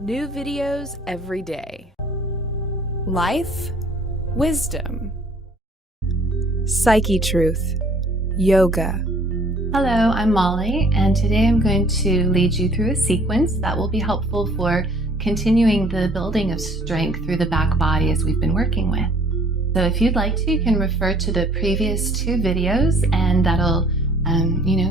New videos every day. Life, wisdom. Psychetruth, yoga. Hello, I'm Molly, and today I'm going to lead you through a sequence that will be helpful for continuing the building of strength through the back body as we've been working with. So if you'd like to, you can refer to the previous 2 videos, and that'll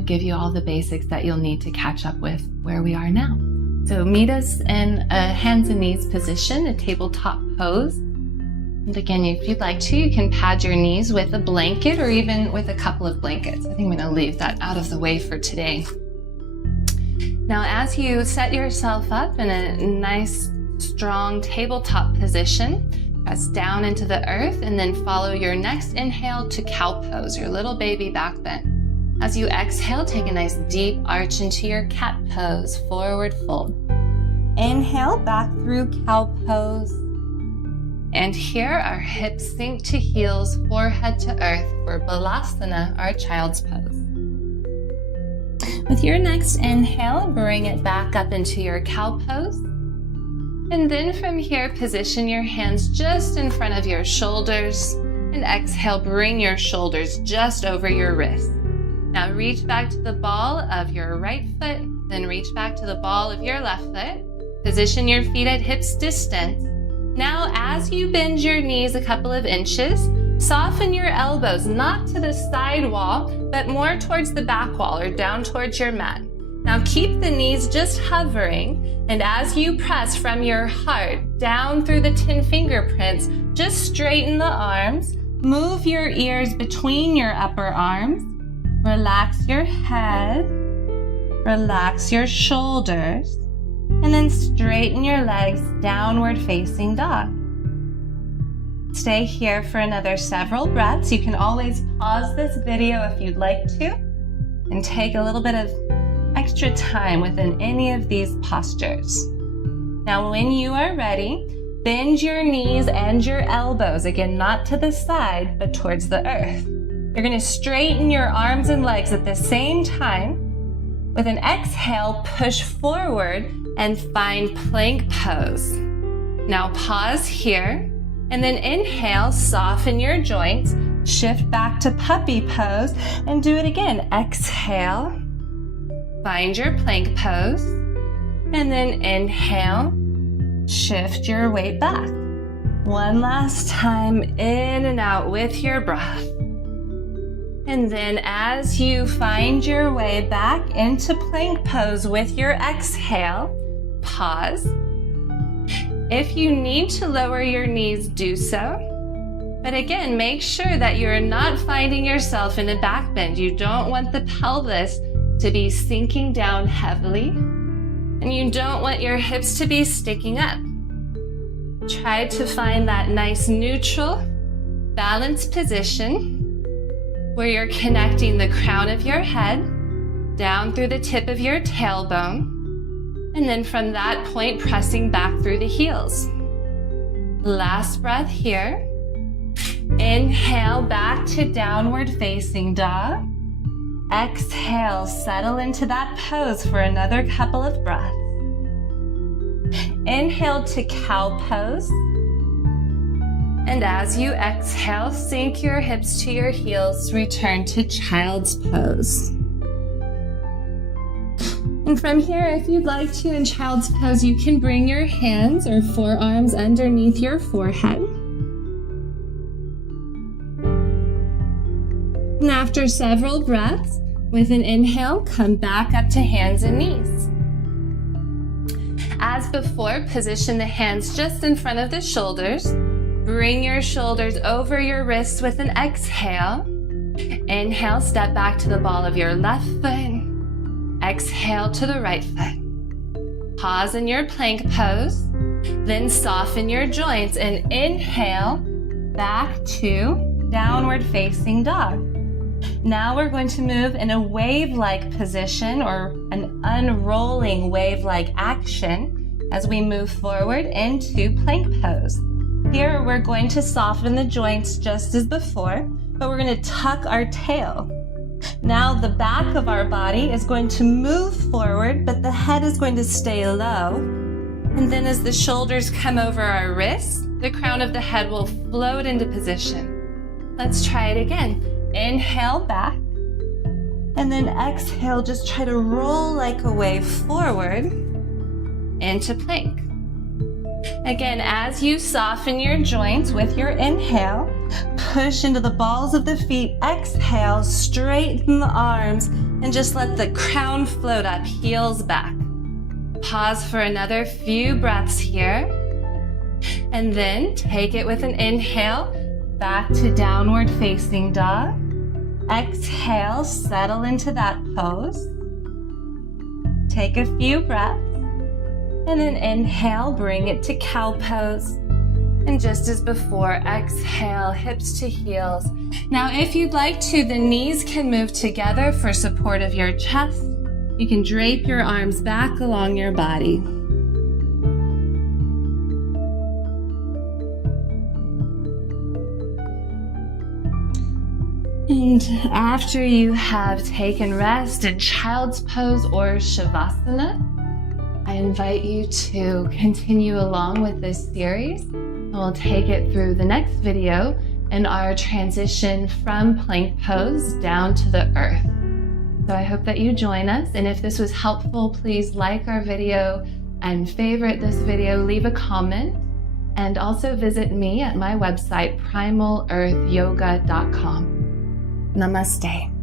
give you all the basics that you'll need to catch up with where we are now. So meet us in a hands and knees position, a tabletop pose. And again, if you'd like to, you can pad your knees with a blanket or even with a couple of blankets. I think I'm going to leave that out of the way for today. Now, as you set yourself up in a nice, strong tabletop position, press down into the earth and then follow your next inhale to cow pose, your little baby back bend. As you exhale, take a nice deep arch into your cat pose, forward fold. Inhale, back through cow pose. And here, our hips sink to heels, forehead to earth for Balasana, our child's pose. With your next inhale, bring it back up into your cow pose. And then from here, position your hands just in front of your shoulders. And exhale, bring your shoulders just over your wrists. Now reach back to the ball of your right foot, then reach back to the ball of your left foot. Position your feet at hips distance. Now as you bend your knees a couple of inches, soften your elbows, not to the side wall, but more towards the back wall or down towards your mat. Now keep the knees just hovering, and as you press from your heart down through the 10 fingerprints, just straighten the arms, move your ears between your upper arms, relax your head, relax your shoulders, and then straighten your legs, downward facing dog. Stay here for another several breaths. You can always pause this video if you'd like to, and take a little bit of extra time within any of these postures. Now, when you are ready, bend your knees and your elbows, again, not to the side, but towards the earth. You're going to straighten your arms and legs at the same time. With an exhale, push forward and find plank pose. Now pause here, and then inhale, soften your joints, shift back to puppy pose, and do it again. Exhale, find your plank pose, and then inhale, shift your weight back. One last time, in and out with your breath. And then as you find your way back into plank pose with your exhale, pause. If you need to lower your knees, do so. But again, make sure that you're not finding yourself in a back bend. You don't want the pelvis to be sinking down heavily, and you don't want your hips to be sticking up. Try to find that nice neutral, balanced position where you're connecting the crown of your head down through the tip of your tailbone, and then from that point, pressing back through the heels. Last breath here. Inhale back to downward facing dog. Exhale, settle into that pose for another couple of breaths. Inhale to cow pose. And as you exhale, sink your hips to your heels, return to child's pose. And from here, if you'd like to, in child's pose, you can bring your hands or forearms underneath your forehead. And after several breaths, with an inhale, come back up to hands and knees. As before, position the hands just in front of the shoulders. Bring your shoulders over your wrists with an exhale. Inhale, step back to the ball of your left foot. Exhale to the right foot. Pause in your plank pose. Then soften your joints and inhale back to downward facing dog. Now we're going to move in a wave-like position or an unrolling wave-like action as we move forward into plank pose. Here we're going to soften the joints just as before, but we're going to tuck our tail. Now the back of our body is going to move forward, but the head is going to stay low. And then as the shoulders come over our wrists, the crown of the head will float into position. Let's try it again. Inhale back. And then exhale, just try to roll like a wave forward into plank. Again, as you soften your joints with your inhale, push into the balls of the feet. Exhale, straighten the arms, and just let the crown float up, heels back. Pause for another few breaths here. And then take it with an inhale, back to downward facing dog. Exhale, settle into that pose. Take a few breaths. And then inhale, bring it to cow pose. And just as before, exhale, hips to heels. Now, if you'd like to, the knees can move together for support of your chest. You can drape your arms back along your body. And after you have taken rest in child's pose or shavasana, I invite you to continue along with this series, and we'll take it through the next video in our transition from plank pose down to the earth. So I hope that you join us, and if this was helpful, please like our video and favorite this video, leave a comment, and also visit me at my website, primalearthyoga.com. Namaste.